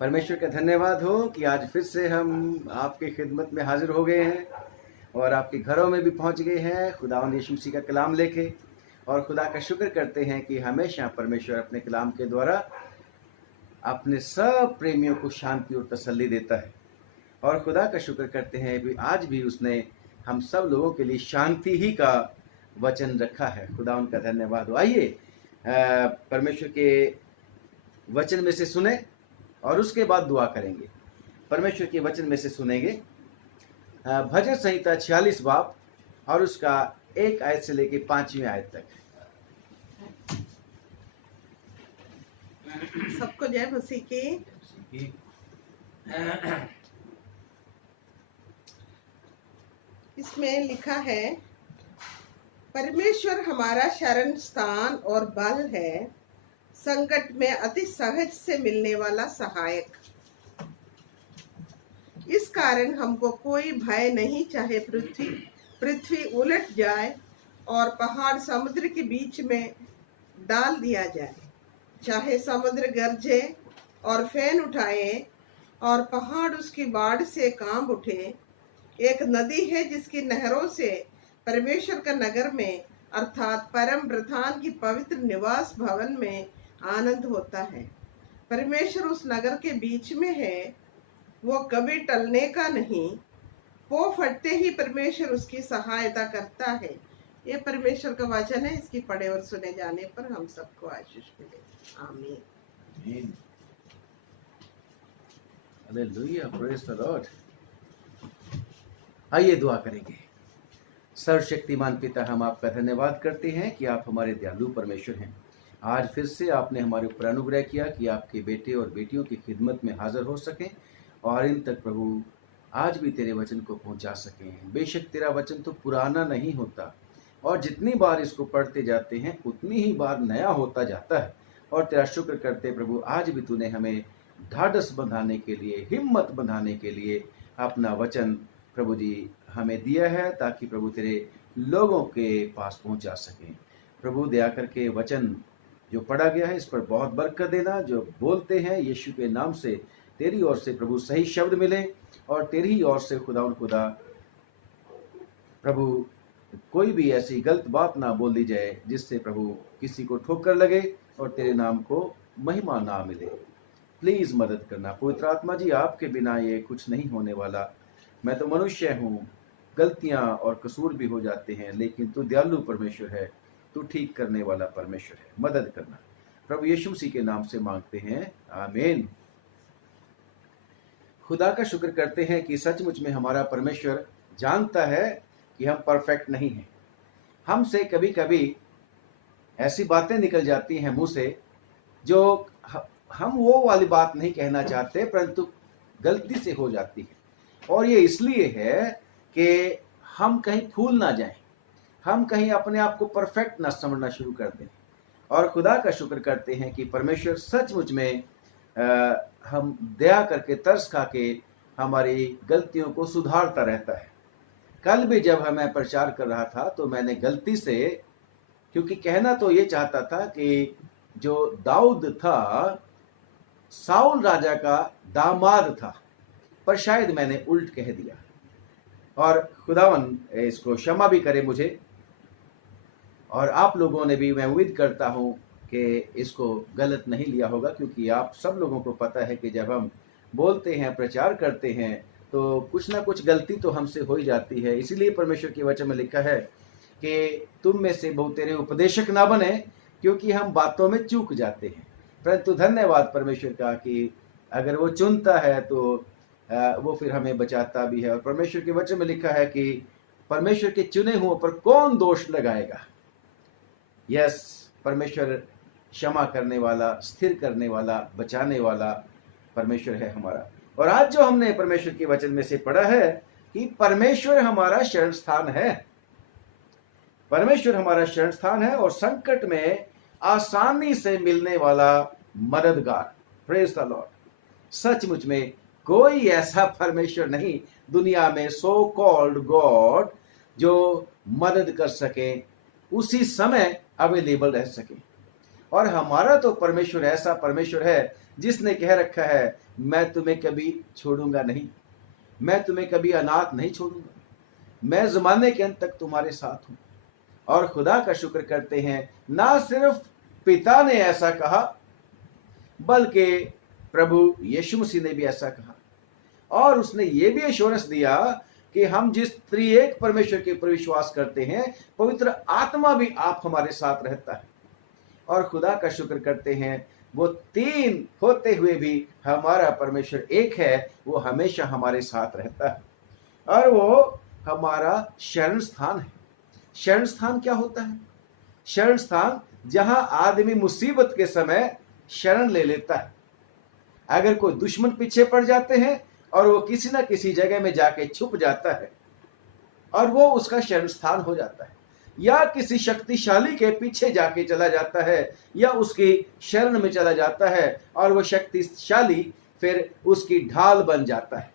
परमेश्वर का धन्यवाद हो कि आज फिर से हम आपकी खिदमत में हाजिर हो गए हैं और आपके घरों में भी पहुंच गए हैं खुदावंद यीशु मसीह का कलाम लेके। और खुदा का शुक्र करते हैं कि हमेशा परमेश्वर अपने कलाम के द्वारा अपने सब प्रेमियों को शांति और तसल्ली देता है। और खुदा का शुक्र करते हैं कि आज भी उसने हम सब लोगों के लिए शांति ही का वचन रखा है। खुदा उनका धन्यवाद हो। आइए परमेश्वर के वचन में से सुने और उसके बाद दुआ करेंगे। परमेश्वर के वचन में से सुनेंगे भजन संहिता 46 बाब और उसका 1 आयत से लेके 5वीं आयत तक। सबको जय मसीह की। इसमें लिखा है, परमेश्वर हमारा शरण स्थान और बल है, संकट में अति सहज से मिलने वाला सहायक। इस कारण हमको कोई भय नहीं, चाहे पृथ्वी उलट जाए और पहाड़ समुद्र के बीच में डाल दिया जाए, चाहे समुद्र गरजे और फेन उठाए और पहाड़ उसकी बाढ़ से कांप उठे। एक नदी है जिसकी नहरों से परमेश्वर का नगर में अर्थात परम प्रधान की पवित्र निवास भवन में आनंद होता है। परमेश्वर उस नगर के बीच में है, वो कभी टलने का नहीं। वो फटते ही परमेश्वर उसकी सहायता करता है। ये परमेश्वर का वचन है। इसकी पढ़े और सुने जाने पर हम सबको आशीष मिले। आमीन। Hallelujah, praise the Lord. आइए दुआ करेंगे। सर्वशक्तिमान पिता, हम आपका धन्यवाद करते हैं कि आप हमारे दयालु परमेश्वर हैं। आज फिर से आपने हमारे ऊपर अनुग्रह किया कि आपके बेटे और बेटियों की खिदमत में हाजिर हो सकें और इन तक प्रभु आज भी तेरे वचन को पहुंचा सकें। बेशक तेरा वचन तो पुराना नहीं होता और जितनी बार इसको पढ़ते जाते हैं उतनी ही बार नया होता जाता है। और तेरा शुक्र करते प्रभु, आज भी तूने हमें ढाढ़स बंधाने के लिए, हिम्मत बंधाने के लिए अपना वचन प्रभु जी हमें दिया है, ताकि प्रभु तेरे लोगों के पास पहुंचा सकें। प्रभु दया करके वचन जो पढ़ा गया है इस पर बहुत बरकत देना। जो बोलते हैं यीशु के नाम से तेरी ओर से प्रभु सही शब्द मिले और तेरी ओर से खुदा प्रभु कोई भी ऐसी गलत बात ना बोल दी जाए जिससे प्रभु किसी को ठोकर लगे और तेरे नाम को महिमा ना मिले। प्लीज मदद करना पवित्र आत्मा जी, आपके बिना ये कुछ नहीं होने वाला। मैं तो मनुष्य हूँ, गलतियां और कसूर भी हो जाते हैं, लेकिन तू दयालु परमेश्वर है, तू ठीक करने वाला परमेश्वर है। मदद करना प्रभु यीशु मसीह के नाम से मांगते हैं, आमीन। खुदा का शुक्र करते हैं कि सचमुच में हमारा परमेश्वर जानता है कि हम परफेक्ट नहीं हैं। हमसे कभी कभी ऐसी बातें निकल जाती हैं मुंह से जो हम वो वाली बात नहीं कहना चाहते, परंतु गलती से हो जाती है। और ये इसलिए है कि हम कहीं भूल ना जाएं, हम कहीं अपने आप को परफेक्ट ना समझना शुरू कर दें। और खुदा का शुक्र करते हैं कि परमेश्वर सचमुच में हम दया करके, तरस खा के हमारी गलतियों को सुधारता रहता है। कल भी जब मैं प्रचार कर रहा था तो मैंने गलती से, क्योंकि कहना तो ये चाहता था कि जो दाऊद था साउल राजा का दामाद था, पर शायद मैंने उल्ट कह दिया। और खुदावन इसको क्षमा भी करे मुझे, और आप लोगों ने भी, मैं उम्मीद करता हूं कि इसको गलत नहीं लिया होगा, क्योंकि आप सब लोगों को पता है कि जब हम बोलते हैं, प्रचार करते हैं, तो कुछ ना कुछ गलती तो हमसे हो ही जाती है। इसीलिए परमेश्वर के वचन में लिखा है कि तुम में से बहुतेरे उपदेशक ना बने, क्योंकि हम बातों में चूक जाते हैं। परंतु धन्यवाद परमेश्वर का कि अगर वो चुनता है तो वो फिर हमें बचाता भी है। और परमेश्वर के वचन में लिखा है कि परमेश्वर के चुने हुओं पर कौन दोष लगाएगा। यस, परमेश्वर क्षमा करने वाला, स्थिर करने वाला, बचाने वाला परमेश्वर है हमारा। और आज जो हमने परमेश्वर के वचन में से पढ़ा है कि परमेश्वर हमारा शरण स्थान है। परमेश्वर हमारा शरण स्थान है और संकट में आसानी से मिलने वाला मददगार। Praise the Lord. सचमुच में कोई ऐसा परमेश्वर नहीं दुनिया में, सो कॉल्ड गॉड, जो मदद कर सके, उसी समय अवेलेबल रह सके। और हमारा तो परमेश्वर ऐसा परमेश्वर है जिसने कह रखा है, मैं तुम्हें कभी छोड़ूंगा नहीं, मैं तुम्हें कभी अनाथ नहीं छोड़ूंगा, मैं ज़माने के अंत तक तुम्हारे साथ हूं। और खुदा का शुक्र करते हैं, ना सिर्फ पिता ने ऐसा कहा बल्कि प्रभु यीशु मसीह ने भी ऐसा कहा। और उसने ये भी एश्योरेंस दिया कि हम जिस त्रिएक परमेश्वर के ऊपर विश्वास करते हैं, पवित्र आत्मा भी आप हमारे साथ रहता है। और खुदा का शुक्र करते हैं, वो तीन होते हुए भी हमारा परमेश्वर एक है, वो हमेशा हमारे साथ रहता है और वो हमारा शरण स्थान है। शरण स्थान क्या होता है? शरण स्थान जहां आदमी मुसीबत के समय शरण ले लेता है। अगर कोई दुश्मन पीछे पड़ जाते हैं और वो किसी ना किसी जगह में जाके छुप जाता है और वो उसका शरण स्थान हो जाता है, या किसी शक्तिशाली के पीछे जाके चला जाता है या उसकी शरण में चला जाता है और वो शक्तिशाली फिर उसकी ढाल बन जाता है।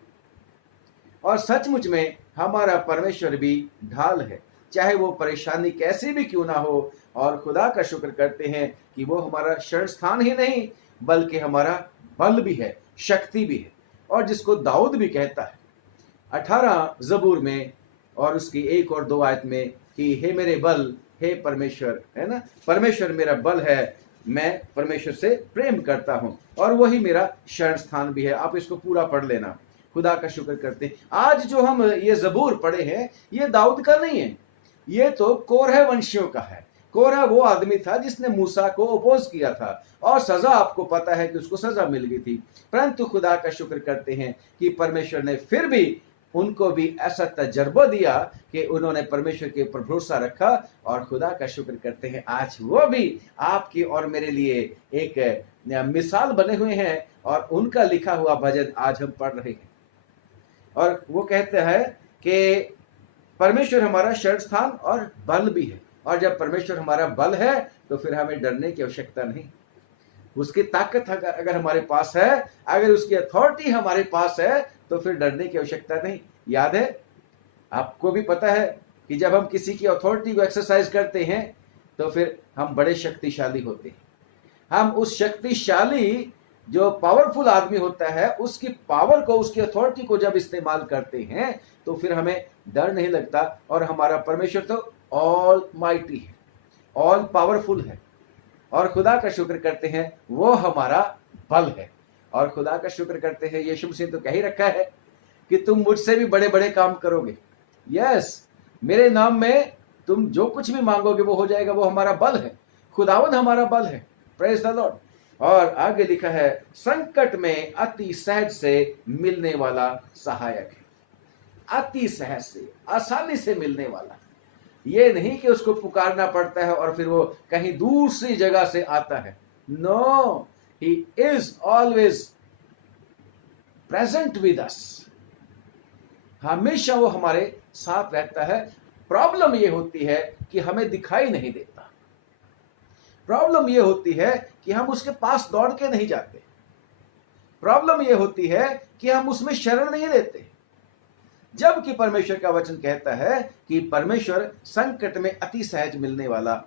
और सचमुच में हमारा परमेश्वर भी ढाल है, चाहे वो परेशानी कैसी भी क्यों ना हो। और खुदा का शुक्र करते हैं कि वो हमारा शरण स्थान ही नहीं बल्कि हमारा बल भी है, शक्ति भी है। और जिसको दाऊद भी कहता है 18 ज़बूर में और उसकी 1 और 2 आयत में कि हे मेरे बल, हे परमेश्वर, है ना, परमेश्वर मेरा बल है, मैं परमेश्वर से प्रेम करता हूं और वही मेरा शरण स्थान भी है। आप इसको पूरा पढ़ लेना। खुदा का शुक्र करते हैं। आज जो हम ये ज़बूर पढ़े हैं, ये दाऊद का नहीं है, ये तो कोरह वंशियों का है। कोरह वो आदमी था जिसने मूसा को अपोज किया था और सजा, आपको पता है कि उसको सजा मिल गई थी। परंतु खुदा का शुक्र करते हैं कि परमेश्वर ने फिर भी उनको भी ऐसा तजर्बा दिया कि उन्होंने परमेश्वर के ऊपर भरोसा रखा। और खुदा का शुक्र करते हैं, आज वो भी आपकी और मेरे लिए एक मिसाल बने हुए हैं और उनका लिखा हुआ भजन आज हम पढ़ रहे हैं। और वो कहते हैं कि परमेश्वर हमारा शरण स्थान और बल भी है। और जब परमेश्वर हमारा बल है तो फिर हमें डरने की आवश्यकता नहीं। उसकी ताकत अगर हमारे पास है, अगर उसकी अथॉरिटी हमारे पास है, तो फिर डरने की आवश्यकता नहीं। याद है, आपको भी पता है कि जब हम किसी की अथॉरिटी को एक्सरसाइज करते हैं तो फिर हम बड़े शक्तिशाली होते हैं। हम उस शक्तिशाली जो पावरफुल आदमी होता है, उसकी पावर को, उसकी अथॉरिटी को जब इस्तेमाल करते हैं तो फिर हमें डर नहीं लगता। और हमारा परमेश्वर तो ऑल माइटी है, ऑल पावरफुल है। और खुदा का शुक्र करते हैं, वो हमारा बल है। और खुदा का शुक्र करते हैं, यीशु मसीह तो कह ही रखा है कि तुम मुझसे भी बड़े बड़े काम करोगे। यस, मेरे नाम में तुम जो कुछ भी मांगोगे वो हो जाएगा। वो हमारा बल है, खुदावंद हमारा बल है। Praise the Lord. और आगे लिखा है, संकट में अति सहज से मिलने वाला सहायक है। अति सहज से, आसानी से मिलने वाला। ये नहीं कि उसको पुकारना पड़ता है और फिर वो कहीं दूसरी जगह से आता है। No, he is always present with us. हमेशा वो हमारे साथ रहता है। प्रॉब्लम ये होती है कि हमें दिखाई नहीं देता। प्रॉब्लम ये होती है कि हम उसके पास दौड़ के नहीं जाते। प्रॉब्लम ये होती है कि हम उसमें शरण नहीं लेते। जबकि परमेश्वर का वचन कहता है कि परमेश्वर संकट में अति सहज मिलने वाला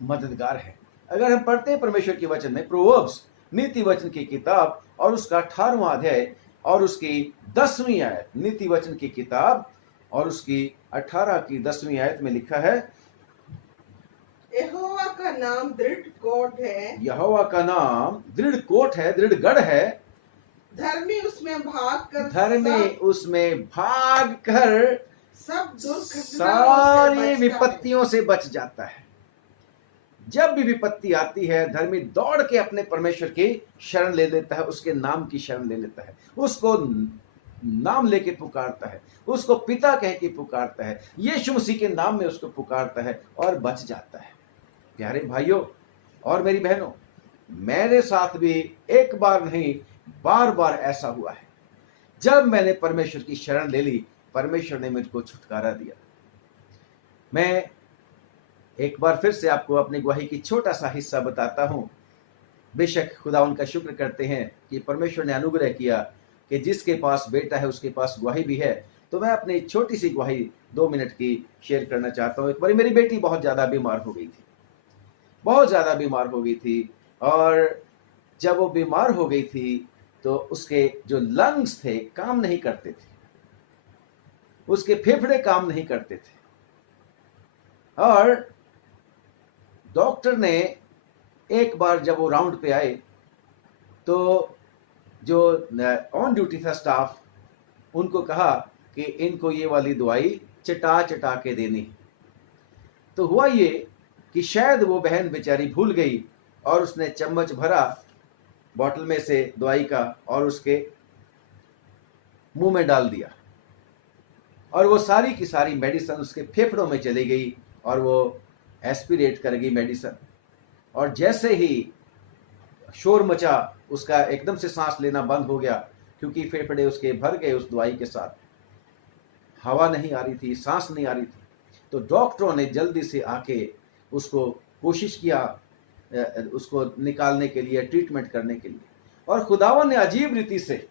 मददगार है। अगर हम पढ़ते हैं परमेश्वर के वचन में, प्रोवर्ब्स नीति वचन की किताब और उसका 18वां अध्याय और उसकी 10वीं आयत, नीति वचन की किताब और उसकी 18 की 10वीं आयत में लिखा है, यहोवा का नाम दृढ़ कोट है। यहोवा का नाम दृढ़ कोट है, दृढ़ गढ़ है। धर्मी उसमें भाग कर सब सारी विपत्तियों से बच जाता है। जब भी विपत्ति आती है, धर्मी दौड़ के अपने परमेश्वर की शरण ले लेता है, उसके नाम की शरण ले लेता है, उसको नाम लेके पुकारता है, उसको पिता कह के पुकारता है, यीशु मसीह के नाम में उसको पुकारता है और बच जाता है। प्यारे भाइयों और मेरी बहनों, मेरे साथ भी एक बार नहीं, बार बार ऐसा हुआ है। जब मैंने परमेश्वर की शरण ले ली, परमेश्वर ने मुझको छुटकारा दिया। मैं एक बार फिर से आपको अपनी गवाही की छोटा सा हिस्सा बताता हूं। बेशक खुदा उनका शुक्र करते हैं कि परमेश्वर ने अनुग्रह किया कि जिसके पास बेटा है उसके पास गवाही भी है। तो मैं अपनी छोटी सी गवाही 2 मिनट की शेयर करना चाहता हूँ। एक बार मेरी बेटी बहुत ज़्यादा बीमार हो गई थी बहुत ज़्यादा बीमार हो गई थी। और जब वो बीमार हो गई थी तो उसके जो लंग्स थे काम नहीं करते थे, उसके फेफड़े काम नहीं करते थे। और डॉक्टर ने एक बार जब वो राउंड पे आए तो जो ऑन ड्यूटी था स्टाफ, उनको कहा कि इनको ये वाली दवाई चटा चटा के देनी। तो हुआ ये कि शायद वो बहन बेचारी भूल गई और उसने चम्मच भरा बॉटल में से दवाई का और उसके मुंह में डाल दिया, और वो सारी की सारी मेडिसिन उसके फेफड़ों में चली गई और वो एस्पिरेट कर गई मेडिसिन। और जैसे ही शोर मचा, उसका एकदम से सांस लेना बंद हो गया, क्योंकि फेफड़े उसके भर गए उस दवाई के साथ। हवा नहीं आ रही थी, सांस नहीं आ रही थी। तो डॉक्टरों ने जल्दी से आके उसको कोशिश किया उसको निकालने के लिए, ट्रीटमेंट करने के लिए। और खुदावन ने अजीब रीति से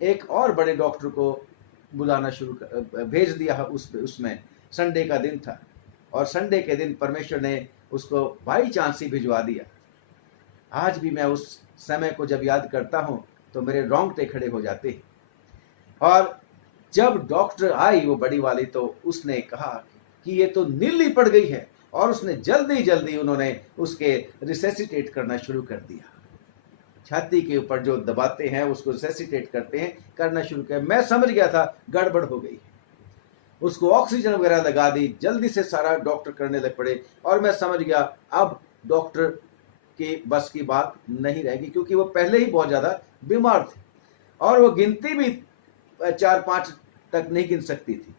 एक और बड़े डॉक्टर को बुलाना भेज दिया। उसमें संडे का दिन था, और संडे के दिन परमेश्वर ने उसको बाई चांस ही भिजवा दिया। आज भी मैं उस समय को जब याद करता हूँ तो मेरे रोंगटे खड़े हो जाते हैं। और जब डॉक्टर आई वो बड़ी वाली, तो उसने कहा कि ये तो नीली पड़ गई है, और उसने जल्दी जल्दी उन्होंने उसके रिसेसिटेट करना शुरू कर दिया। छाती के ऊपर जो दबाते हैं उसको रिसेसिटेट करते हैं, करना शुरू किया। मैं समझ गया था गड़बड़ हो गई। उसको ऑक्सीजन वगैरह लगा दी, जल्दी से सारा डॉक्टर करने लग पड़े। और मैं समझ गया अब डॉक्टर की बस की बात नहीं रहेगी, क्योंकि वो पहले ही बहुत ज़्यादा बीमार थे और वो गिनती भी 4-5 तक नहीं गिन सकती थी।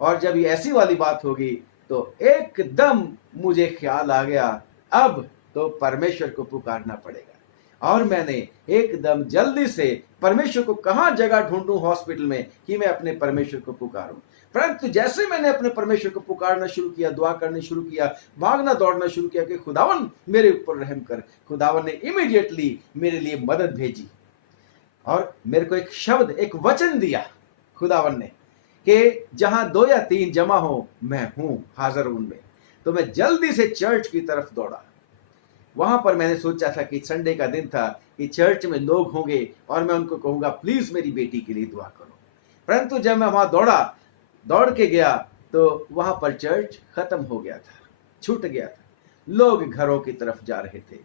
और जब ये ऐसी वाली बात होगी तो एकदम मुझे ख्याल आ गया, अब तो परमेश्वर को पुकारना पड़ेगा। और मैंने एकदम जल्दी से परमेश्वर को कहाँ जगह ढूंढूं हॉस्पिटल में कि मैं अपने परमेश्वर को पुकारूं। परंतु जैसे मैंने अपने परमेश्वर को पुकारना शुरू किया, दुआ करने शुरू किया, भागना दौड़ना शुरू किया कि खुदावन मेरे ऊपर रहम कर, खुदावन ने इमीडिएटली मेरे लिए मदद भेजी। और मेरे को एक शब्द, एक वचन दिया खुदावन ने कि जहां 2 या 3 जमा हो मैं हूं हाजिर उनमें। तो मैं जल्दी से चर्च की तरफ दौड़ा। वहां पर मैंने सोचा था कि संडे का दिन था कि चर्च में लोग होंगे और मैं उनको कहूंगा प्लीज मेरी बेटी के लिए दुआ करो। परंतु जब मैं वहां दौड़ के गया तो वहां पर चर्च खत्म हो गया था, छूट गया था, लोग घरों की तरफ जा रहे थे।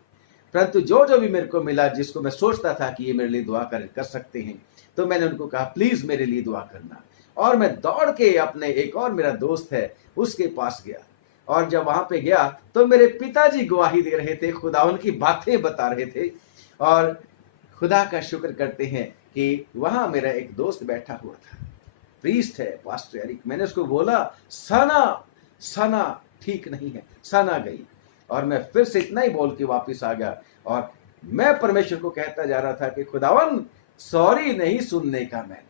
परंतु जो भी मेरे को मिला, जिसको मैं सोचता था कि ये मेरे लिए दुआ कर सकते हैं, तो मैंने उनको कहा प्लीज मेरे लिए दुआ करना। और मैं दौड़ के अपने एक और मेरा दोस्त है उसके पास गया, और जब वहां पे गया तो मेरे पिताजी गवाही दे रहे थे, खुदावन की बातें बता रहे थे। और खुदा का शुक्र करते हैं कि वहां मेरा एक दोस्त बैठा हुआ था, प्रीस्ट है, पास्टर एरिक। मैंने उसको बोला सना ठीक नहीं है, सना गई। और मैं फिर से इतना ही बोल के वापिस आ गया, और मैं परमेश्वर को कहता जा रहा था कि खुदावन सॉरी नहीं सुनने का, मैंने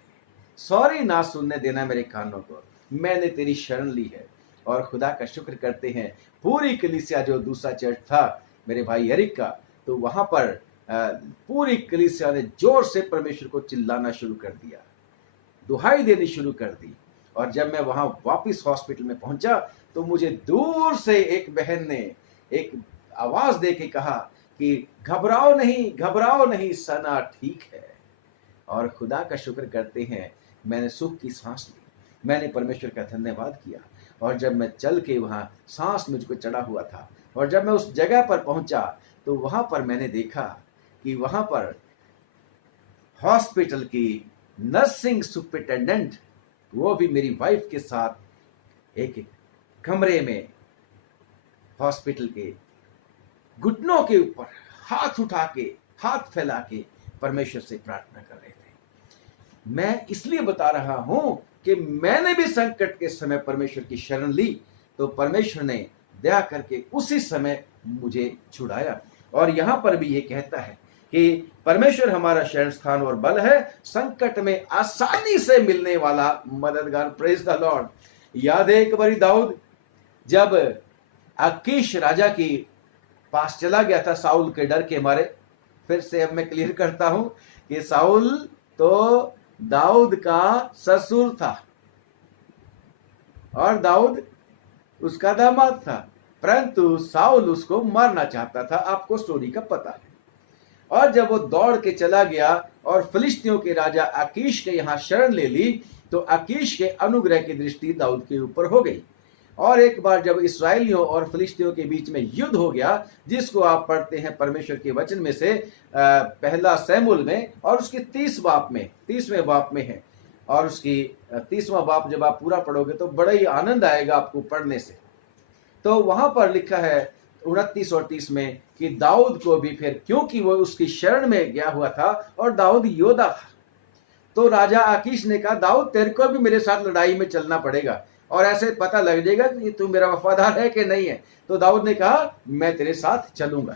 सॉरी ना सुनने देना मेरे कानों को, मैंने तेरी शरण ली है। और खुदा का शुक्र करते हैं पूरी कलीसिया, जो दूसरा चर्च था मेरे भाई एरिक का, तो वहां पर पूरी कलीसिया ने जोर से परमेश्वर को चिल्लाना शुरू कर दिया, दुहाई देनी शुरू कर दी। और जब मैं वहां वापस हॉस्पिटल में पहुंचा तो मुझे दूर से एक बहन ने एक आवाज दे के कहा कि घबराओ नहीं, सना ठीक है। और खुदा का शुक्र करते हैं मैंने सुख की सांस ली, मैंने परमेश्वर का धन्यवाद किया। और जब मैं चल के वहां सांस मुझको चढ़ा हुआ था, और जब मैं उस जगह पर पहुंचा तो वहां पर मैंने देखा कि वहां पर हॉस्पिटल की नर्सिंग सुपरिटेंडेंट, वो भी मेरी वाइफ के साथ एक कमरे में हॉस्पिटल के घुटनों के ऊपर हाथ उठा के, हाथ फैला के परमेश्वर से प्रार्थना कर रहे थे। मैं इसलिए बता रहा हूं कि मैंने भी संकट के समय परमेश्वर की शरण ली, तो परमेश्वर ने दया करके उसी समय मुझे छुड़ाया। और यहां पर भी ये कहता है कि परमेश्वर हमारा शरण स्थान और बल है, संकट में आसानी से मिलने वाला मददगार। Praise the Lord. याद है एक बारी दाऊद जब अकीश राजा की पास चला गया था साउल के डर के मारे। फिर से अब मैं क्लियर करता हूं कि साउल तो दाऊद का ससुर था और दाऊद उसका दामाद था, परंतु साउल उसको मारना चाहता था। आपको स्टोरी का पता है। और जब वो दौड़ के चला गया और फिलिस्तियों के राजा आकीश के यहाँ शरण ले ली, तो आकीश के अनुग्रह की दृष्टि दाऊद के ऊपर हो गई। और एक बार जब इस्राएलियों और फिलिस्तियों के बीच में युद्ध हो गया, जिसको आप पढ़ते हैं परमेश्वर के वचन में से पहला शमूएल में, और उसकी 30वें बाप में है। और उसकी 30वां बाप जब आप पूरा पढ़ोगे तो बड़ा ही आनंद आएगा आपको पढ़ने से। तो वहां पर लिखा है 29 और 30 में कि दाऊद को भी फिर, क्योंकि वो उसकी शरण में गया हुआ था और दाऊद योद्धा था, तो राजा आकीश ने कहा दाऊद तेरे को भी मेरे साथ लड़ाई में चलना पड़ेगा और ऐसे पता लग जाएगा कि तू मेरा वफादार है कि नहीं है। तो दाऊद ने कहा मैं तेरे साथ चलूंगा।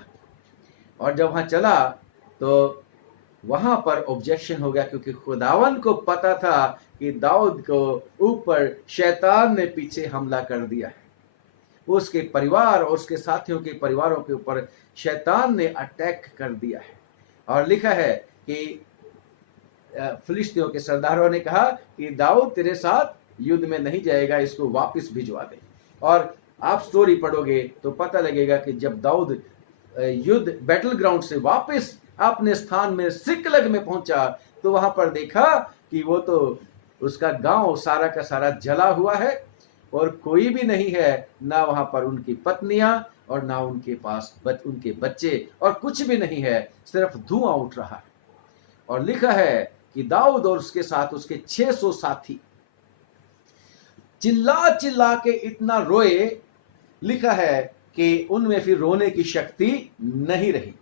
और जब वहां चला तो वहां पर ऑब्जेक्शन हो गया, क्योंकि खुदावन को पता था कि दाऊद को ऊपर शैतान ने पीछे हमला कर दिया है। उसके परिवार और उसके साथियों के परिवारों के ऊपर शैतान ने अटैक कर दिया है। और लिखा है कि फिलिस्तियों के सरदारों ने कहा कि दाऊद तेरे साथ युद्ध में नहीं जाएगा, इसको वापस भिजवा दे। और आप स्टोरी पढ़ोगे तो पता लगेगा कि जब दाऊद युद्ध बैटल ग्राउंड से वापस अपने स्थान में सिकलग में पहुंचा, तो वहां पर देखा कि वो तो उसका गांव सारा का सारा जला हुआ है और कोई भी नहीं है, ना वहां पर उनकी पत्नियां और ना उनके पास उनके बच्चे, और कुछ भी नहीं है, सिर्फ धुआं उठ रहा है। और लिखा है कि दाऊद और उसके साथ उसके 600 साथी चिल्ला चिल्ला के इतना रोए, लिखा है कि उनमें फिर रोने की शक्ति नहीं रही।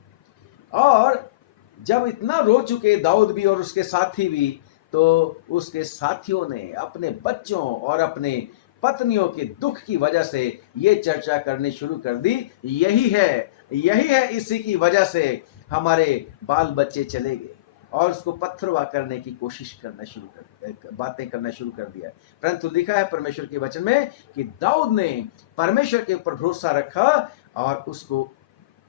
और जब इतना रो चुके दाऊद भी और उसके साथी भी, तो उसके साथियों ने अपने बच्चों और अपने पत्नियों के दुख की वजह से ये चर्चा करनी शुरू कर दी, यही है इसी की वजह से हमारे बाल बच्चे चले गए। और उसको पत्थरवा करने की कोशिश बातें करना शुरू कर दिया। परंतु लिखा है परमेश्वर के वचन में कि दाऊद ने परमेश्वर के ऊपर भरोसा रखा और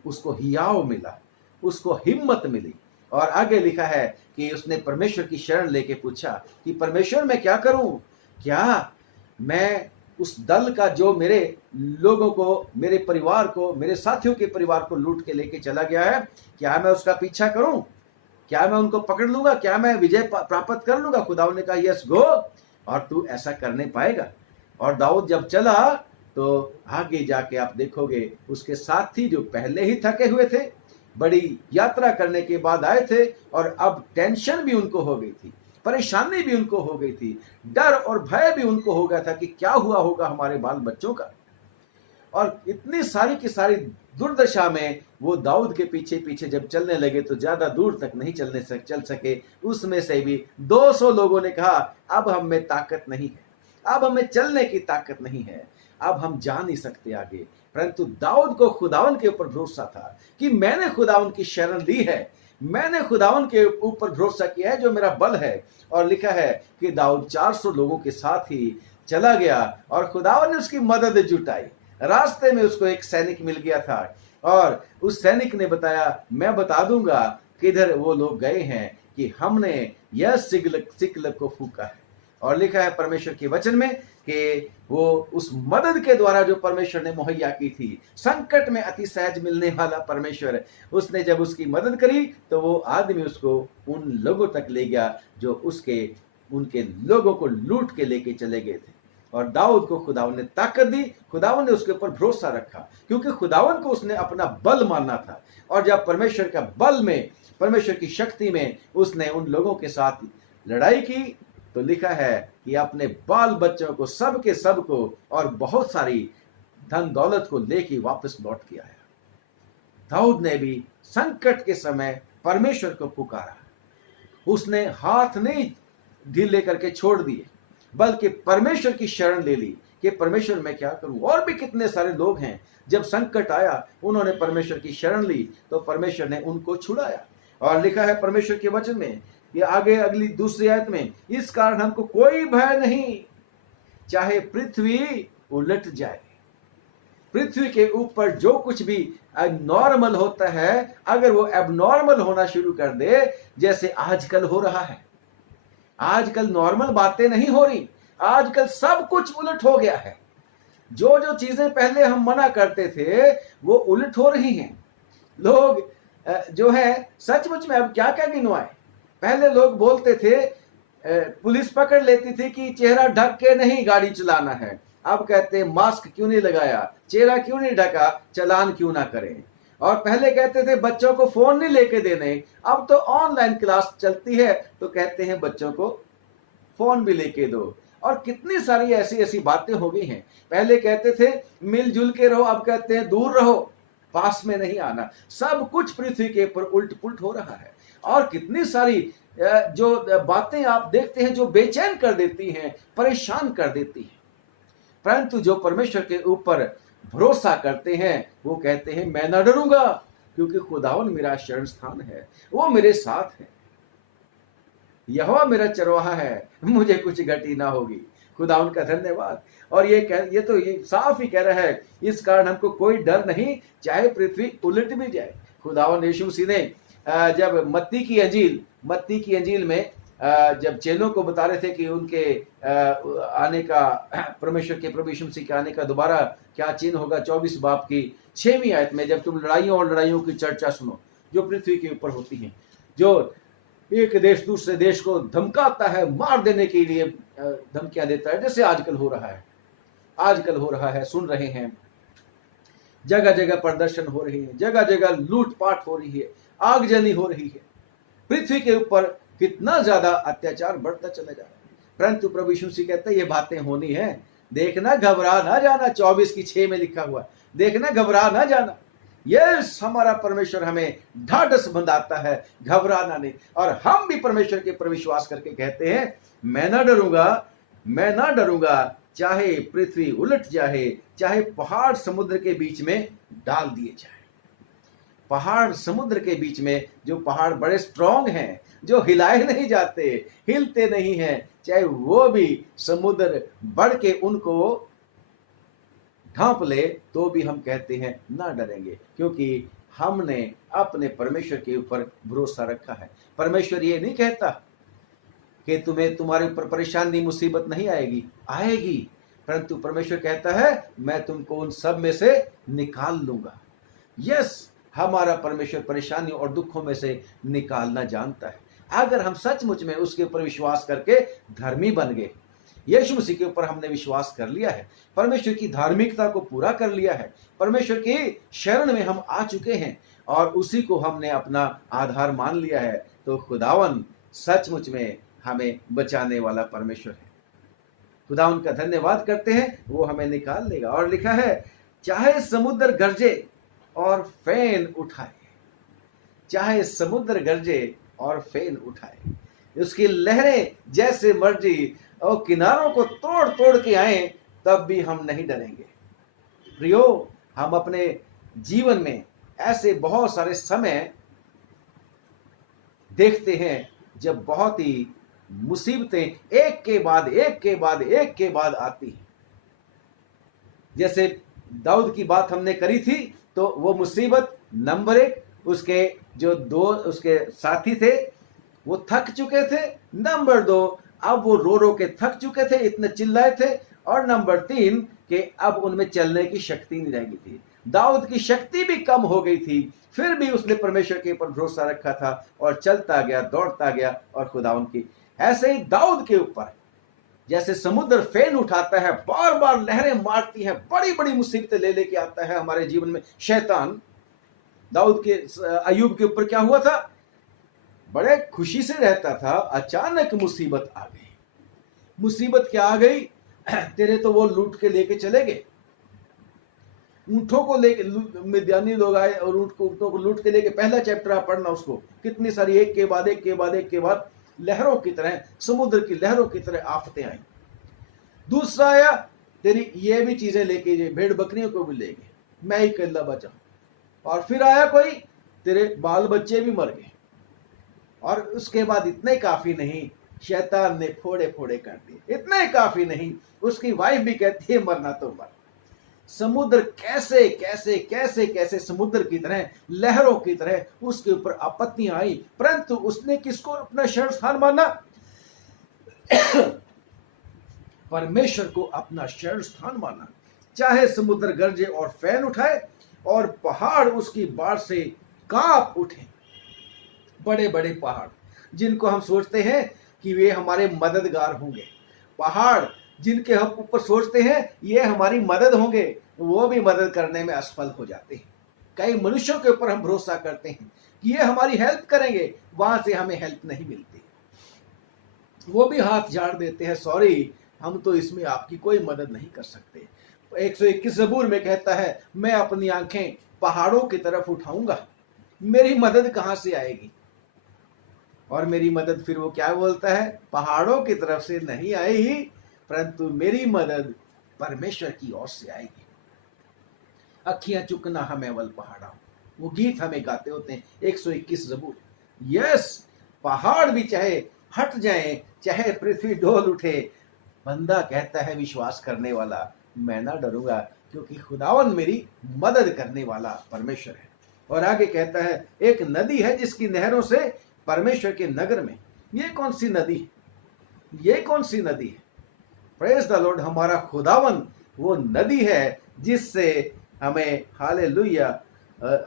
उसको हियाव मिला, उसको हिम्मत मिली। और आगे लिखा है कि उसने परमेश्वर की शरण लेके पूछा कि परमेश्वर मैं क्या करूं, क्या मैं उस दल का जो मेरे लोगों को, मेरे परिवार को, मेरे साथियों के परिवार को लूट के लेके चला गया है, क्या मैं उसका पीछा करूं, क्या मैं उनको पकड़ लूंगा, क्या मैं विजय प्राप्त कर लूंगा? खुदावन ने कहा यस गो, और तू ऐसा करने पाएगा। और दाऊद जब चला तो आगे जाके आप देखोगे उसके साथी जो पहले ही थके हुए थे, बड़ी यात्रा करने के बाद आए थे, और अब टेंशन भी उनको हो गई थी, परेशानी भी उनको हो गई थी, डर और भय भी उनको हो गया था कि क्या हुआ होगा हमारे बाल बच्चों का। और इतनी सारी की सारी दुर्दशा में वो दाऊद के पीछे पीछे जब चलने लगे तो ज्यादा दूर तक नहीं चल सके। उसमें से भी 200 लोगों ने कहा अब हम में ताकत नहीं है, अब हमें चलने की ताकत नहीं है, अब हम जा नहीं सकते आगे। परंतु दाऊद को खुदावन के ऊपर भरोसा था कि मैंने खुदावन की शरण ली है, मैंने खुदावन के ऊपर भरोसा किया है जो मेरा बल है। और लिखा है कि दाऊद 400 लोगों के साथ ही चला गया और खुदावन ने उसकी मदद जुटाई। रास्ते में उसको एक सैनिक मिल गया था और उस सैनिक ने बताया मैं बता दूंगा किधर वो लोग गए हैं कि हमने यह सिकलग को फूका है। और लिखा है परमेश्वर के वचन में कि वो उस मदद के द्वारा जो परमेश्वर ने मुहैया की थी, संकट में अति सहज मिलने वाला परमेश्वर, उसने जब उसकी मदद करी तो वो आदमी उसको उन लोगों तक ले गया जो उनके लोगों को लूट के लेके चले गए थे। और दाऊद को खुदावन ने ताकत दी, खुदावन ने उसके ऊपर भरोसा रखा, क्योंकि खुदावन को उसने अपना बल मानना था। और जब परमेश्वर का बल में, परमेश्वर की शक्ति में उसने उन लोगों के साथ लड़ाई की, तो लिखा है कि अपने बाल बच्चों को, सब के सब को और बहुत सारी धन दौलत को लेके वापस लौट के आया। दाऊद ने भी संकट के समय परमेश्वर को पुकारा, उसने हाथ नहीं ढीले करके छोड़ दिए, बल्कि परमेश्वर की शरण ले ली कि परमेश्वर मैं क्या करूं। और भी कितने सारे लोग हैं जब संकट आया उन्होंने परमेश्वर की शरण ली तो परमेश्वर ने उनको छुड़ाया। और लिखा है परमेश्वर के वचन में कि आगे अगली दूसरी आयत में, इस कारण हमको कोई भय नहीं, चाहे पृथ्वी उलट जाए। पृथ्वी के ऊपर जो कुछ भी नॉर्मल होता है, अगर वो एबनॉर्मल होना शुरू कर दे, जैसे आजकल हो रहा है, आजकल नॉर्मल बातें नहीं हो रही, आजकल सब कुछ उलट हो गया है। जो जो चीजें पहले हम मना करते थे वो उलट हो रही हैं। लोग जो है सचमुच में अब क्या क्या गिनवाए। पहले लोग बोलते थे, पुलिस पकड़ लेती थी कि चेहरा ढक के नहीं गाड़ी चलाना है। अब कहते हैं मास्क क्यों नहीं लगाया, चेहरा क्यों नहीं ढका, चालान क्यों ना करें। और पहले कहते थे बच्चों को फोन नहीं लेके देने, अब तो ऑनलाइन क्लास चलती है तो कहते हैं बच्चों को फोन भी लेके दो। और कितनी सारी ऐसी ऐसी बातें हो गई हैं। पहले कहते थे मिलजुल के रहो, अब कहते हैं दूर रहो, पास में नहीं आना। सब कुछ पृथ्वी के ऊपर उल्ट पुल्ट हो रहा है। और कितनी सारी जो बातें आप देखते हैं जो बेचैन कर देती हैं, परेशान कर देती हैं। परंतु जो परमेश्वर के ऊपर भरोसा करते हैं वो कहते हैं मैं न डरूंगा, क्योंकि खुदावन मेरा शरण स्थान है, वो मेरे साथ है। यहोवा मेरा चरवाहा है, मुझे कुछ घटी ना होगी। खुदावन का धन्यवाद। और ये साफ ही कह रहा है, इस कारण हमको कोई डर नहीं, चाहे पृथ्वी उलट भी जाए। खुदावन यीशु मसीह ने जब मत्ती की अंजील में जब चेलों को बता रहे थे कि उनके आने का, परमेश्वर के प्रभु यीशु मसीह के आने का दोबारा क्या चिन्ह होगा, 24 बाब की 6वीं आयत में, जब तुम लड़ाइयों की चर्चा सुनो जो पृथ्वी के ऊपर होती हैं, जो एक देश दूसरे देश को धमकाता है, मार देने के लिए धमकियां देता है, जैसे आजकल हो रहा है, सुन रहे हैं। जगह जगह प्रदर्शन हो रही है, जगह जगह लूटपाट हो रही है, आगजनी हो रही है। पृथ्वी के ऊपर कितना ज्यादा अत्याचार बढ़ता चला जा रहा है। परंतु प्रभु यीशु मसीह कहते हैं ये बातें होनी है, देखना घबरा ना जाना। 24 की 6 में लिखा हुआ, देखना घबरा ना जाना। यस, हमारा परमेश्वर हमें ढाढ़स बंधाता है, घबराना नहीं। और हम भी परमेश्वर के पर विश्वास करके कहते हैं मैं ना डरूंगा, चाहे पृथ्वी उलट जाए, चाहे पहाड़ समुद्र के बीच में डाल दिए जाए। पहाड़ समुद्र के बीच में, जो पहाड़ बड़े स्ट्रांग हैं, जो हिलाए नहीं जाते, हिलते नहीं हैं, चाहे वो भी समुद्र बढ़ के उनको ढांप ले, तो भी हम कहते हैं ना डरेंगे, क्योंकि हमने अपने परमेश्वर के ऊपर भरोसा रखा है। परमेश्वर ये नहीं कहता कि तुम्हारे ऊपर परेशानी मुसीबत नहीं आएगी, परंतु परमेश्वर कहता है मैं तुमको उन सब में से निकाल लूंगा। यस, हमारा परमेश्वर परेशानी और दुखों में से निकालना जानता है। अगर हम सचमुच में उसके ऊपर विश्वास करके धर्मी बन गए, यीशु मसीह के ऊपर हमने विश्वास कर लिया है, परमेश्वर की धार्मिकता को पूरा कर लिया है, परमेश्वर की शरण में हम आ चुके हैं और उसी को हमने अपना आधार मान लिया है, तो खुदावन सचमुच में हमें बचाने वाला परमेश्वर है। खुदावन का धन्यवाद करते हैं, वो हमें निकाल लेगा। और लिखा है चाहे समुद्र गरजे और फेन उठाए, चाहे समुद्र गरजे और फेन उठाए, उसकी लहरें जैसे मर्जी और किनारों को तोड़ तोड़ के आए, तब भी हम नहीं डरेंगे। प्रियो, हम अपने जीवन में ऐसे बहुत सारे समय देखते हैं जब बहुत ही मुसीबतें एक के बाद आती हैं। जैसे दाऊद की बात हमने करी थी, तो वो मुसीबत नंबर 1, उसके जो 2 उसके साथी थे वो थक चुके थे। नंबर 2, अब वो रो रो के थक चुके थे, इतने चिल्लाए थे। और नंबर 3 कि अब उनमें चलने की शक्ति नहीं रह गई थी। दाऊद की शक्ति भी कम हो गई थी, फिर भी उसने परमेश्वर के ऊपर भरोसा रखा था और चलता गया, दौड़ता गया और खुदावन की। ऐसे ही दाऊद के ऊपर जैसे समुद्र फेन उठाता है, बार बार लहरें मारती हैं, बड़ी बड़ी मुसीबतें ले लेके आता है हमारे जीवन में शैतान। दाऊद के अय्यूब के ऊपर क्या हुआ था, बड़े खुशी से रहता था, अचानक मुसीबत आ गई। मुसीबत क्या आ गई, तेरे तो वो लूट के लेके चले गए, ऊंटों को लेके मिद्यानी लोग आए और ऊंटों को लूट के लेके। पहला चैप्टर आप पढ़ना उसको, कितनी सारी एक के बाद लहरों की तरह, समुद्र की लहरों की तरह आफतें आई। दूसरा आया, तेरी ये भी चीजें लेके गए, भेड़ बकरियों को भी ले गए, मैं ही अकेला बचा। और फिर आया कोई, तेरे बाल बच्चे भी मर गए। और उसके बाद इतने काफी नहीं, शैतान ने फोड़े फोड़े कर दिए। इतने काफी नहीं, उसकी वाइफ भी कहती है मरना तो मर। समुद्र कैसे कैसे कैसे कैसे समुद्र की तरह, लहरों की तरह उसके ऊपर आपत्तियां आई, परंतु उसने किसको अपना शरण स्थान माना? परमेश्वर को अपना शरण स्थान माना। चाहे समुद्र गरजे और फैल उठाए और पहाड़ उसकी बाढ़ से कांप उठे। बड़े बड़े पहाड़ जिनको हम सोचते हैं कि वे हमारे मददगार होंगे, पहाड़ जिनके हम ऊपर सोचते हैं ये हमारी मदद होंगे, वो भी मदद करने में असफल हो जाते हैं। कई मनुष्यों के ऊपर हम भरोसा करते हैं कि ये हमारी हेल्प करेंगे, वहां से हमें हेल्प नहीं मिलती, वो भी हाथ झाड़ देते हैं, सॉरी हम तो इसमें आपकी कोई मदद नहीं कर सकते। 121 ज़बूर में कहता है, मैं अपनी आंखें पहाड़ों की तरफ उठाऊंगा, मेरी मदद कहां से आएगी? और मेरी मदद फिर वो क्या बोलता है, पहाड़ों की तरफ से नहीं आएगी, परंतु मेरी मदद परमेश्वर की ओर से आएगी। अखियां चुकना हमें अवल पहाड़ा, वो गीत हमें गाते होते हैं 121 ज़बूर। यस, पहाड़ भी चाहे हट जाए, चाहे पृथ्वी डोल उठे, बंदा कहता है विश्वास करने वाला, मैं ना डरूंगा क्योंकि खुदावन मेरी मदद करने वाला परमेश्वर है। और आगे कहता है, एक नदी है जिसकी नहरों से परमेश्वर के नगर में। ये कौन सी नदी है? ये कौन सी नदी है? प्रेज द लॉर्ड, हमारा खुदावन वो नदी है जिससे हमें हालेलुया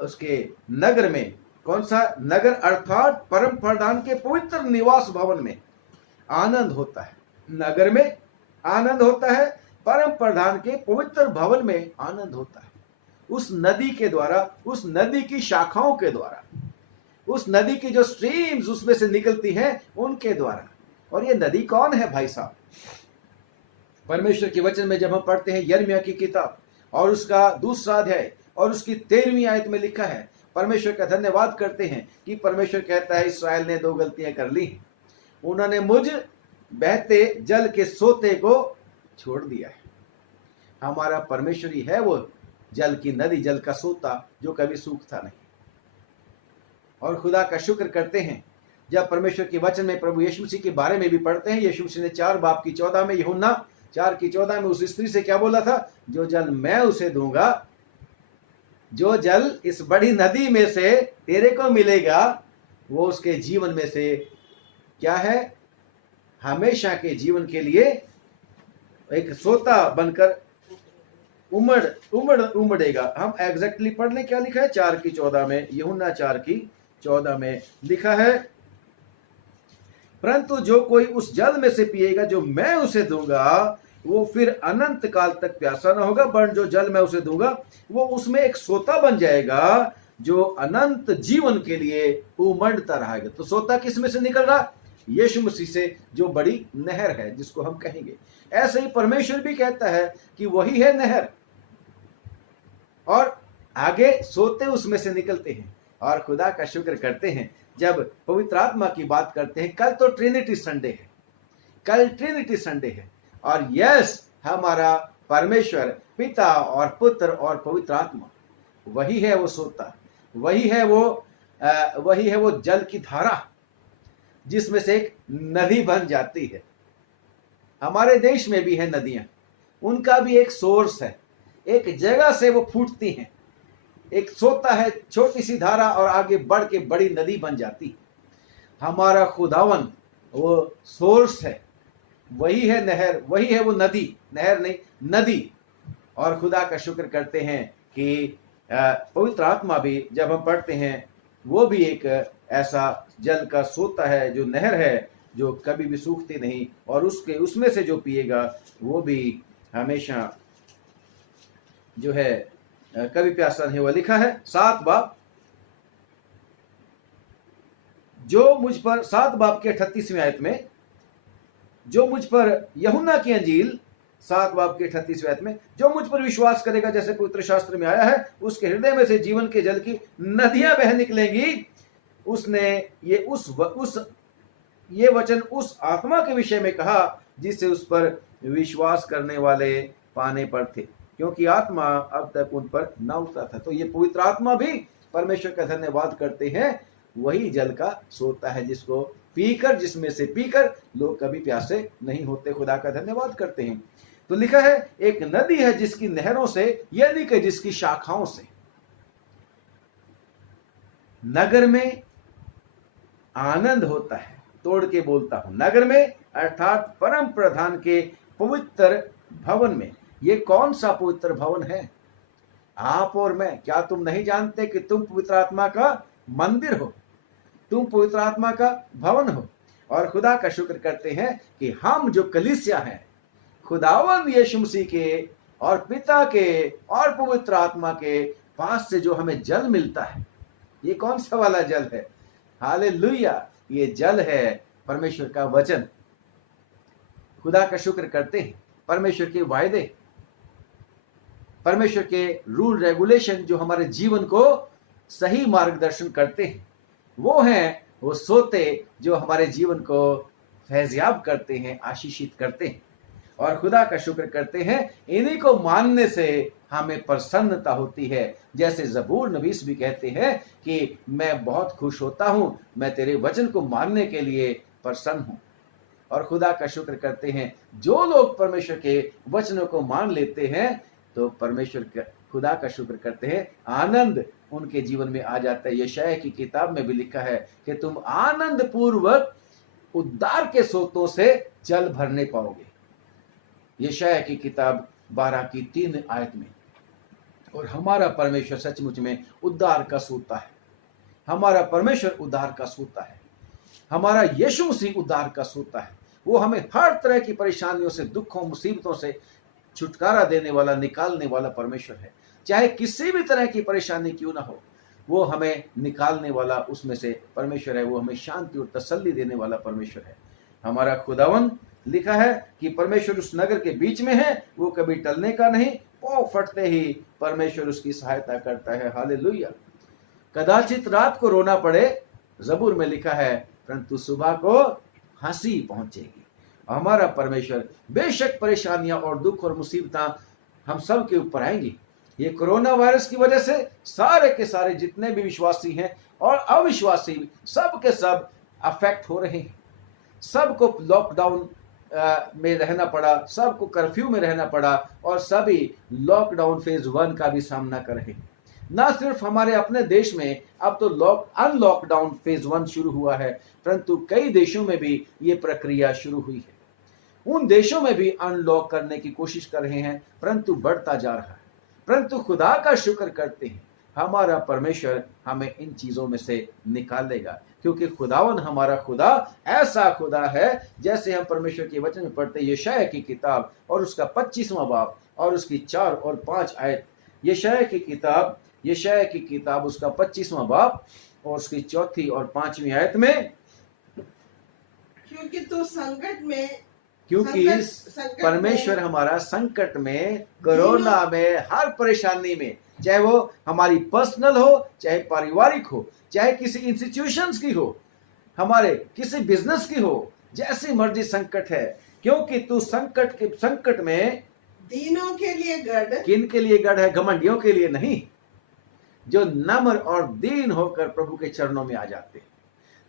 उसके नगर में, कौन सा नगर? अर्थात परम प्रधान के पवित्र निवास भवन में आनंद होता है। नगर में आनंद होता है, परम प्रधान के पवित्र भवन में आनंद होता है। उस नदी के द्वारा, उस नदी की शाखाओं के द्वारा, उस नदी की जो स्ट्रीम्स उसमें से निकलती हैं उनके द्वारा। और ये नदी कौन है भाई साहब? परमेश्वर के वचन में जब हम पढ़ते हैं यिर्मयाह की किताब और उसका दूसरा अध्याय और उसकी 13वीं आयत में लिखा है, परमेश्वर का धन्यवाद करते हैं कि परमेश्वर कहता है, इस्राएल ने 2 गलतियां कर ली, उन्होंने मुझ बहते जल के सोते को छोड़ दिया है। हमारा परमेश्वर ही है वो जल की नदी, जल का सोता जो कभी सूखता नहीं। और खुदा का शुक्र करते हैं जब परमेश्वर के वचन में प्रभु यीशु मसीह के बारे में भी पढ़ते हैं। यीशु मसीह ने 4 बाब की 14 में, यूहन्ना 4 की 14 में उस स्त्री से क्या बोला था? जो जल मैं उसे दूंगा, जो जल इस बड़ी नदी में से तेरे को मिलेगा, वो उसके जीवन में से क्या है? हमेशा के जीवन के लिए एक सोता बनकर उमड़ेगा। हम एग्जैक्टली पढ़ लें क्या लिखा है 4 की 14 में, यूहन्ना 4 की 14 में लिखा है, परंतु जो कोई उस जल में से पिएगा जो मैं उसे दूंगा, वो फिर अनंत काल तक प्यासा ना होगा, वरन जो जल मैं उसे दूंगा वो उसमें एक सोता बन जाएगा जो अनंत जीवन के लिए उमड़ता रहेगा। तो सोता किस में से निकल रहा? यीशु मसीह से, जो बड़ी नहर है जिसको हम कहेंगे। ऐसे ही परमेश्वर भी कहता है कि वही है नहर, और आगे सोते उसमें से निकलते हैं। और खुदा का शुक्र करते हैं जब पवित्र आत्मा की बात करते हैं। कल तो ट्रिनिटी संडे है, कल ट्रिनिटी संडे है, और यस, हमारा परमेश्वर पिता और पुत्र और पवित्र आत्मा वही है वो सोता, वही है वो जल की धारा जिसमें से एक नदी बन जाती है। हमारे देश में भी है नदियां, उनका भी एक सोर्स है, एक जगह से वो फूटती हैं, एक सोता है छोटी सी धारा और आगे बढ़ के बड़ी नदी बन जाती। हमारा खुदावन वो सोर्स है, वही है नहर, वही है वो नदी, नहर नहीं नदी। और खुदा का शुक्र करते हैं कि पवित्र आत्मा भी जब हम पढ़ते हैं वो भी एक ऐसा जल का सोता है, जो नहर है, जो कभी भी सूखती नहीं, और उसमें से जो पिएगा वो भी हमेशा जो है कभी प्यासा नहीं हुआ। लिखा है 7 बाब, जो मुझ पर, 7 बाब के 38वें आयत में, जो मुझ पर, यूहन्ना की अंजील 7 बाब के 38वें आयत में, जो मुझ पर विश्वास करेगा, जैसे पवित्र शास्त्र में आया है, उसके हृदय में से जीवन के जल की नदियां बह निकलेंगी। उसने ये वचन उस आत्मा के विषय में कहा जिससे उस पर विश्वास करने वाले पाने पर थे, क्योंकि आत्मा अब तक उन पर न उतरा था। तो ये पवित्र आत्मा भी परमेश्वर का धन्यवाद करते हैं, वही जल का सोता है जिसको पीकर, जिसमें से पीकर लोग कभी प्यासे नहीं होते। खुदा का धन्यवाद करते हैं। तो लिखा है, एक नदी है जिसकी नहरों से, यानी कि जिसकी शाखाओं से नगर में आनंद होता है। तोड़ के बोलता हूं, नगर में अर्थात परम प्रधान के पवित्र भवन में ये कौन सा पवित्र भवन है? आप और मैं, क्या तुम नहीं जानते कि तुम पवित्र आत्मा का मंदिर हो, तुम पवित्र आत्मा का भवन हो? और खुदा का शुक्र करते हैं कि हम जो कलीसिया हैं, खुदावंद यीशु मसीह के और पिता के और पवित्र आत्मा के पास से जो हमें जल मिलता है, ये कौन सा वाला जल है? हालेलुया! ये जल है परमेश्वर का वचन। खुदा का शुक्र करते हैं, परमेश्वर के वायदे, परमेश्वर के रूल रेगुलेशन जो हमारे जीवन को सही मार्गदर्शन करते हैं, वो हैं वो सोते जो हमारे जीवन को फैज़याब करते हैं, आशीषित करते हैं। और खुदा का शुक्र करते हैं, इन्हीं को मानने से हमें प्रसन्नता होती है। जैसे ज़बूर नबीस भी कहते हैं कि मैं बहुत खुश होता हूँ, मैं तेरे वचन को मानने के लिए प्रसन्न हूँ। और खुदा का शुक्र करते हैं, जो लोग परमेश्वर के वचनों को मान लेते हैं, तो परमेश्वर का खुदा का शुक्र करते हैं, आनंद उनके जीवन में आ जाता है। यशायाह की किताब में भी लिखा है कि तुम आनंद पूर्वक उद्धार के सोतों से जल भरने पाओगे। यशायाह की किताब 12 की 3 आयत में। और हमारा परमेश्वर सचमुच में उद्धार का सोता है। हमारा परमेश्वर उद्धार का सोता है। हमारा यीशु मसीह उद्धार का सोता है। वो हमें हर तरह की परेशानियों से, दुखों, मुसीबतों से छुटकारा देने वाला, निकालने वाला परमेश्वर है। चाहे किसी भी तरह की परेशानी क्यों ना हो, वो हमें निकालने वाला उसमें से परमेश्वर है। वो हमें शांति और तसल्ली देने वाला परमेश्वर है। हमारा खुदावन लिखा है कि परमेश्वर उस नगर के बीच में है, वो कभी टलने का नहीं, पाँव फटते ही परमेश्वर उसकी सहायता करता है। हालेलुया! कदाचित रात को रोना पड़े, ज़बूर में लिखा है, परंतु सुबह को हंसी पहुंचेगी। हमारा परमेश्वर, बेशक परेशानियां और दुख और मुसीबतें हम सब के ऊपर आएंगी। ये कोरोना वायरस की वजह से सारे के सारे जितने भी विश्वासी हैं और अविश्वासी, सब के सब अफेक्ट हो रहे हैं। सबको लॉकडाउन में रहना पड़ा, सबको कर्फ्यू में रहना पड़ा और सभी लॉकडाउन फेज 1 का भी सामना कर रहे हैं। ना सिर्फ हमारे अपने देश में अब तो अनलॉकडाउन फेज 1 शुरू हुआ है, परंतु कई देशों में भी ये प्रक्रिया शुरू हुई है। उन देशों में भी अनलॉक करने की कोशिश कर रहे हैं, परंतु बढ़ता जा रहा है। परंतु खुदा का शुक्र करते हैं, हमारा परमेश्वर हमें इन चीजों में से निकालेगा, क्योंकि खुदावन हमारा खुदा ऐसा खुदा है। जैसे हम परमेश्वर के वचन में पढ़ते हैं, यशायाह की किताब और उसका 25वां बाब और उसकी 4 और 5 आयत। यशायाह की किताब उसका 25वां बाब और उसकी 4 और 5वीं आयत में, क्योंकि तू संकट में, क्योंकि परमेश्वर हमारा संकट में, कोरोना में, हर परेशानी में, चाहे वो हमारी पर्सनल हो, चाहे पारिवारिक हो, चाहे किसी इंस्टीट्यूशंस की हो, हमारे किसी बिजनेस की हो, जैसी मर्जी संकट है, क्योंकि तू संकट में दीनों के लिए गढ़, किन के लिए गढ़ है? घमंडियों के लिए नहीं, जो नम्र और दीन होकर प्रभु के चरणों में आ जाते हैं,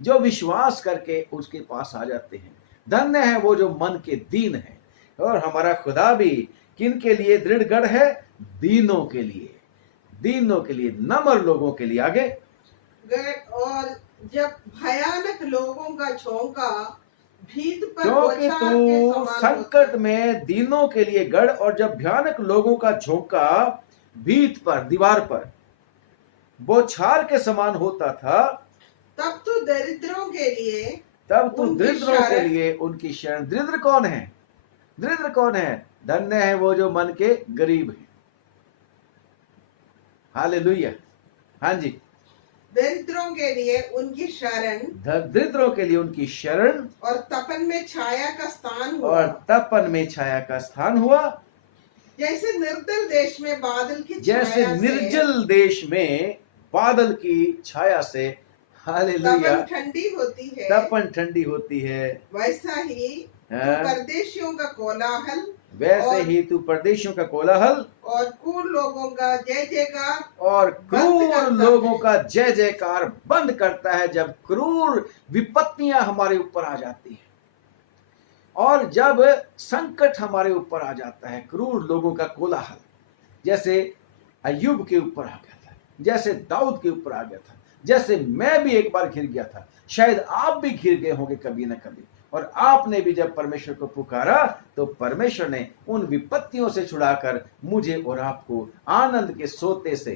जो विश्वास करके उसके पास आ जाते हैं। धन्य है वो जो मन के दीन है। और हमारा खुदा भी किन के लिए दृढ़ गढ़ है? दीनों के लिए, नम्र लोगों के लिए। आगे, और जब भयानक लोगों का झोंका भीत पर क्योंकि बौछार के तू समान संकट में दीनों के लिए गढ़, और जब भयानक लोगों का झोंका भीत पर, दीवार पर बौछार के समान होता था, तब तू दरिद्रों के लिए, दरिद्रों के लिए उनकी शरण। दरिद्र कौन है? दरिद्र कौन है? धन्य है वो जो मन के गरीब है। हालेलुया! हाँ जी, दरिद्रों के लिए उनकी शरण, दरिद्रों के लिए उनकी शरण, और तपन में छाया का स्थान हुआ। और तपन में छाया का स्थान हुआ। जैसे निर्जल देश में बादल की जैसे छाया से निर्जल देश में बादल की छाया से, हालेलुया, तपन ठंडी होती है, तपन ठंडी होती है, वैसा ही तू परदेशियों का कोलाहल, वैसे ही तू परदेशियों का कोलाहल और क्रूर लोगों का जय जयकार, और क्रूर लोगों का जय जयकार बंद करता है। जब क्रूर विपत्तियां हमारे ऊपर आ जाती हैं और जब संकट हमारे ऊपर आ जाता है, क्रूर लोगों का कोलाहल, जैसे अय्यूब के ऊपर आ गया था, जैसे दाऊद के ऊपर आ गया था, जैसे मैं भी एक बार घिर गया था, शायद आप भी घिर गए होंगे कभी ना कभी। और आपने भी जब परमेश्वर को पुकारा तो परमेश्वर ने उन विपत्तियों से छुड़ाकर मुझे और आपको आनंद के सोते से,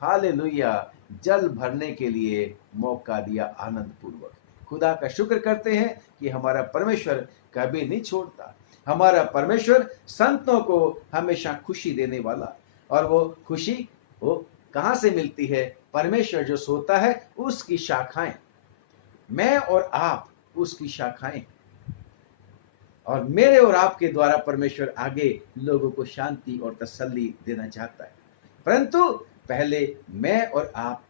हालेलुया, जल भरने के लिए मौका दिया आनंद पूर्वक। खुदा का शुक्र करते हैं कि हमारा परमेश्वर कभी नहीं छोड़ता। हमारा परमेश्वर संतों को हमेशा खुशी देने वाला, और वो खुशी वो कहां से मिलती है? परमेश्वर जो सोता है उसकी शाखाएं, मैं और आप उसकी शाखाएं, और मेरे और आपके द्वारा परमेश्वर आगे लोगों को शांति और तसल्ली देना चाहता है। परंतु पहले मैं और आप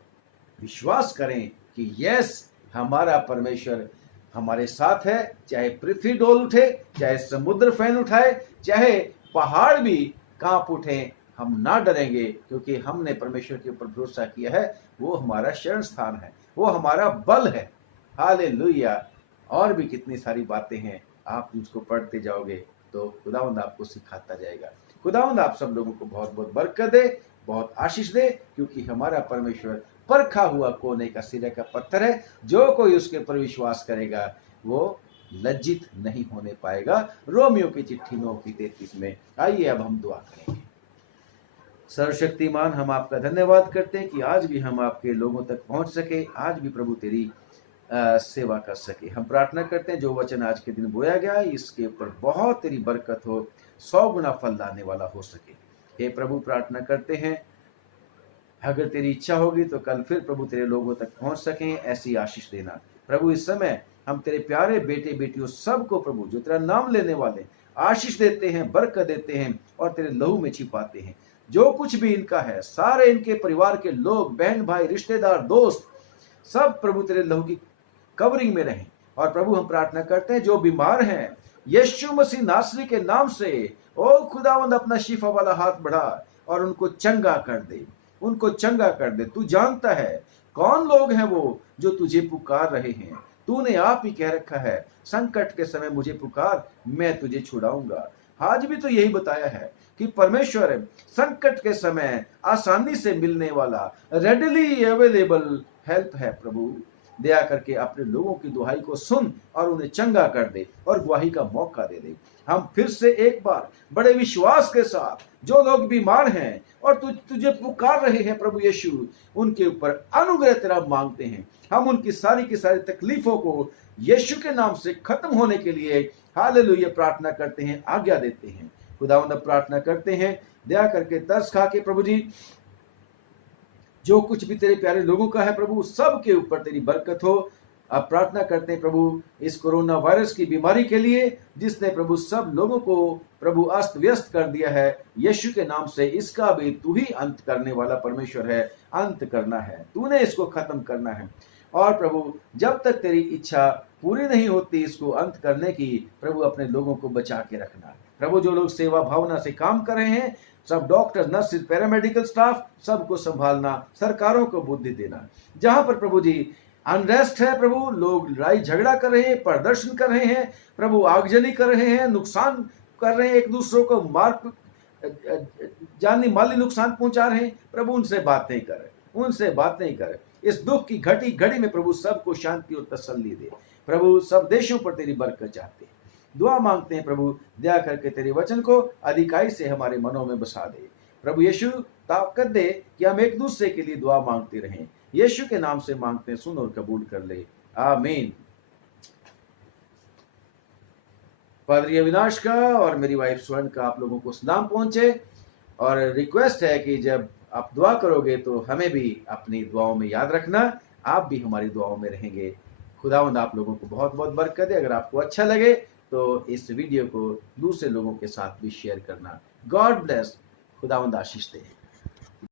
विश्वास करें कि यस, हमारा परमेश्वर हमारे साथ है। चाहे पृथ्वी डोल उठे, चाहे समुद्र फैन उठाए, चाहे पहाड़ भी कांप उठे, हम ना डरेंगे, क्योंकि हमने परमेश्वर के ऊपर भरोसा किया है। वो हमारा शरण स्थान है, वो हमारा बल है। हालेलुया। और भी कितनी सारी बातें हैं, आप उसको पढ़ते जाओगे तो खुदावंद आपको सिखाता जाएगा। खुदावंद आप सब लोगों को बहुत बहुत बरकत दे, बहुत आशीष दे, क्योंकि हमारा परमेश्वर परखा हुआ कोने का सिरे का पत्थर है। जो कोई उसके पर विश्वास करेगा वो लज्जित नहीं होने पाएगा। रोमियो की चिट्ठी 9:33 में। आइए अब हम दुआ करेंगे। सर्वशक्तिमान, हम आपका धन्यवाद करते हैं कि आज भी हम आपके लोगों तक पहुंच सके, आज भी प्रभु तेरी सेवा कर सके। हम प्रार्थना करते हैं जो वचन आज के दिन बोया गया इसके ऊपर बहुत तेरी बरकत हो, 100 गुना फल लाने वाला हो सके। हे प्रभु, प्रार्थना करते हैं अगर तेरी इच्छा होगी तो कल फिर प्रभु तेरे लोगों तक पहुंच सकें, ऐसी आशीष देना। प्रभु इस समय हम तेरे प्यारे बेटे बेटियों सबको प्रभु जो तेरा नाम लेने वाले आशीष देते हैं, बरकत देते हैं और तेरे लहू में छिपाते हैं। जो कुछ भी इनका है, सारे इनके परिवार के लोग, बहन भाई, रिश्तेदार, दोस्त, सब प्रभु तेरे लहू की कवरिंग में रहें। और प्रभु हम प्रार्थना करते हैं जो बीमार हैं, यीशु मसीह नासरी के नाम से ओ खुदावंद अपना शिफा वाला हाथ बढ़ा और उनको चंगा कर दे, उनको चंगा कर दे। तू जानता है कौन लोग हैं वो जो तुझे पुकार रहे हैं। तूने आप ही कह रखा है, संकट के समय मुझे पुकार, मैं तुझे छुड़ाऊंगा। आज भी तो यही बताया है कि परमेश्वर संकट के समय आसानी से मिलने वाला, रेडिली अवेलेबल हेल्प है। प्रभु दया करके अपने लोगों की दुहाई को सुन और उन्हें चंगा कर दे और गवाही का मौका दे दे। हम फिर से एक बार बड़े विश्वास के साथ जो लोग बीमार हैं और तुझे पुकार रहे हैं प्रभु यीशु, उनके ऊपर अनुग्रह तेरा मांगते हैं। हम उनकी सारी की सारी तकलीफों को यीशु के नाम से खत्म होने के लिए हालेलुया प्रार्थना करते हैं, आज्ञा देते हैं। खुदावंद प्रार्थना करते हैं, दया करके तरस खा के प्रभु जी जो कुछ भी तेरे प्यारे लोगों का है प्रभु, सब के ऊपर तेरी बरकत हो। अब प्रार्थना करते हैं प्रभु इस कोरोना वायरस की बीमारी के लिए, जिसने प्रभु सब लोगों को प्रभु अस्त व्यस्त कर दिया है। यीशु के नाम से इसका भी तू ही अंत करने वाला परमेश्वर है, अंत करना है, तूने इसको खत्म करना है। और प्रभु जब तक तेरी इच्छा पूरी नहीं होती इसको अंत करने की, प्रभु अपने लोगों को बचा के रखना। प्रभु जो लोग सेवा भावना से काम कर रहे हैं, सब डॉक्टर, नर्सिस, पैरामेडिकल स्टाफ, सबको संभालना, सरकारों को बुद्धि देना। जहां पर प्रभु जी अनरेस्ट है प्रभु, लोग लड़ाई झगड़ा कर रहे हैं, प्रदर्शन कर रहे हैं प्रभु, आगजनी कर रहे हैं, नुकसान कर रहे हैं, एक दूसरों को मार जानी माली नुकसान पहुंचा रहे हैं, प्रभु उनसे बातें कर, उनसे बातें कर। इस दुख की घटी घड़ी में प्रभु सबको शांति और तसल्ली दे। प्रभु सब देशों पर तेरी बरकत चाहते हैं, दुआ मांगते हैं प्रभु दया करके तेरे वचन को अधिकाई से हमारे मनों में बसा दे। प्रभु यीशु ताकत दे कि हम एक दूसरे के लिए दुआ मांगते रहें। यीशु के नाम से मांगते हैं, सुन और कबूल कर ले, आमीन। पादरी अविनाश का और मेरी वाइफ स्वर्ण का आप लोगों को सलाम पहुंचे, और रिक्वेस्ट है कि जब आप दुआ करोगे तो हमें भी अपनी दुआओं में याद रखना, आप भी हमारी दुआओं में रहेंगे। खुदावंद आप लोगों को बहुत बहुत बरकत दे। अगर आपको अच्छा लगे तो इस वीडियो को दूसरे लोगों के साथ भी शेयर करना। God bless. खुदावंद आशीष दे।